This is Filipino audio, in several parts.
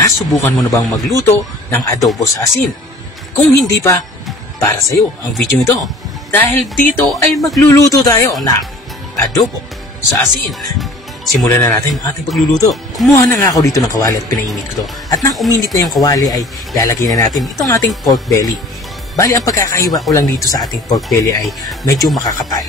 Nasubukan mo na bang magluto ng adobo sa asin? Kung hindi pa, para sa iyo ang video ito. Dahil dito ay magluluto tayo ng adobo sa asin. Simulan na natin ang ating pagluluto. Kumuha na nga ako dito ng kawali at pinainit ko to. At nang uminit na yung kawali ay lalagay na natin itong ating pork belly. Bali ang pagkakaiba ko lang dito sa ating pork belly ay medyo makakapal.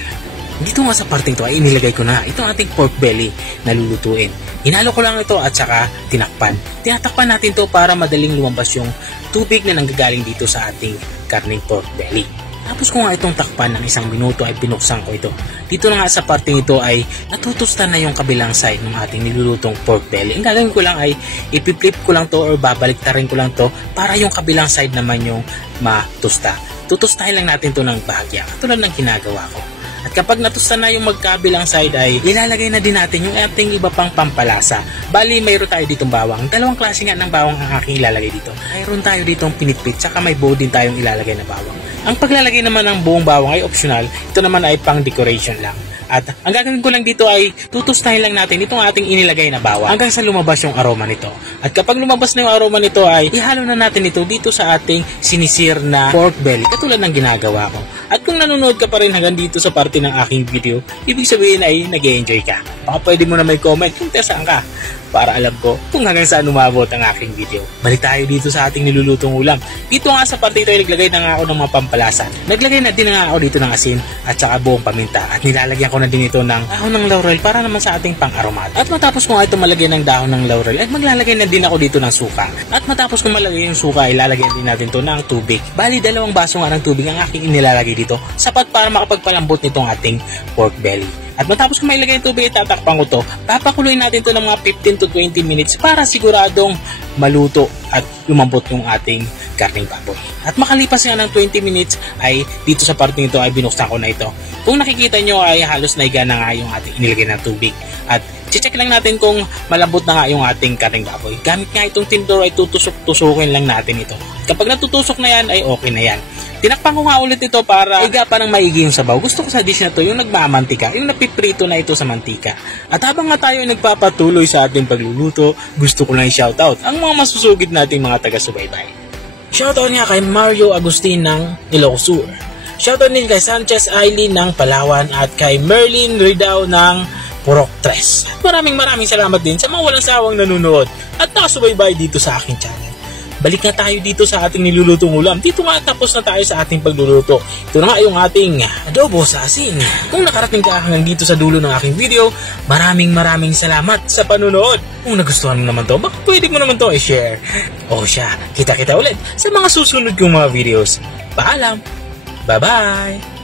Dito nga sa parting to ay inilagay ko na itong ating pork belly na lulutuin. Hinalo ko lang ito at saka tinakpan. Tinatakpan natin to para madaling lumabas yung tubig na nanggagaling dito sa ating karning pork belly. Tapos ko nga itong takpan ng 1 minuto ay binuksan ko ito. Dito na nga sa parting ito ay natutusta na yung kabilang side ng ating nilulutong pork belly. Ang gagawin ko lang ay ipiflip ko lang to or babaliktarin ko lang to para yung kabilang side naman yung matusta. Tutustahin lang natin to ng bahagya katulad ng ginagawa ko. At kapag natusta na yung magkabilang side ay ilalagay na din natin yung ating iba pang pampalasa. Bali mayroon tayo ditong bawang. Dalawang klase nga ng bawang ang aking ilalagay dito. Mayroon tayo ditong pinitpit saka may buo din tayong ilalagay na bawang. Ang paglalagay naman ng buong bawang ay optional. Ito naman ay pang decoration lang. At ang gagawin ko lang dito ay tutustahin lang natin itong ating inilagay na bawang hanggang sa lumabas yung aroma nito. At kapag lumabas na yung aroma nito ay ihalo na natin ito dito sa ating sinisir na pork belly katulad ng ginagawa ko. At kung nanonood ka pa rin hanggang dito sa parte ng aking video, ibig sabihin ay nag-e-enjoy ka. Baka pwede mo na may comment kung saan ka para alam ko kung hanggang saan umabot ang aking video. Balik tayo dito sa ating nilulutong ulam. Dito nga sa parte ito ay naglagay na nga ako ng mga pampalasa. Naglagay na din nga ako dito ng asin at saka buong paminta. At nilalagyan ko na din ito ng dahon ng laurel para naman sa ating pang-aromat. At matapos ko nga ito malagay ng dahon ng laurel ay maglalagay na din ako dito ng suka. At matapos ko malagay yung suka ay lalagyan din natin ito ng tubig. Bali 2 baso nga ng tubig ang aking inilalagay dito. Sapat para makapagpalambot nitong ating pork belly. At matapos ko mailagay yung tubig, tatakpan ko to. Papakuloy natin to ng mga 15 to 20 minutes para siguradong maluto at lumambot yung ating karning baboy. At makalipas nga ng 20 minutes ay dito sa parting ito ay binuksan ko na ito. Kung nakikita nyo ay halos naiga na nga yung ating inilagay na tubig. At check lang natin kung malambot na nga yung ating karning baboy. Gamit nga itong tinidor ay tutusok-tusukin lang natin ito. Kapag natutusok na yan ay okay na yan. Tinakpan ko nga ulit ito para iga pa ng maigi yung sabaw. Gusto ko sa dish na to yung nagmamantika, yung napiprito na ito sa mantika. At habang nga tayo nagpapatuloy sa ating pagluluto, gusto ko lang i-shoutout ang mga masusugid nating mga taga-subaybay. Shoutout nga kay Mario Agustin ng Ilocos Sur. Shoutout din kay Sanchez Aileen ng Palawan at kay Merlin Ridao ng Purok 3. At maraming salamat din sa mga walang sawang nanonood at nakasubaybay dito sa aking channel. Balik na tayo dito sa ating nilulutong ulam. Dito nga tapos na tayo sa ating pagluluto. Ito na nga yung ating adobo sa asin. Kung nakarating ka hanggang dito sa dulo ng aking video, maraming salamat sa panunood. Kung nagustuhan mo naman to, baka pwede mo naman to i-share. O siya, kita ulit sa mga susunod kong mga videos. Paalam! Bye-bye!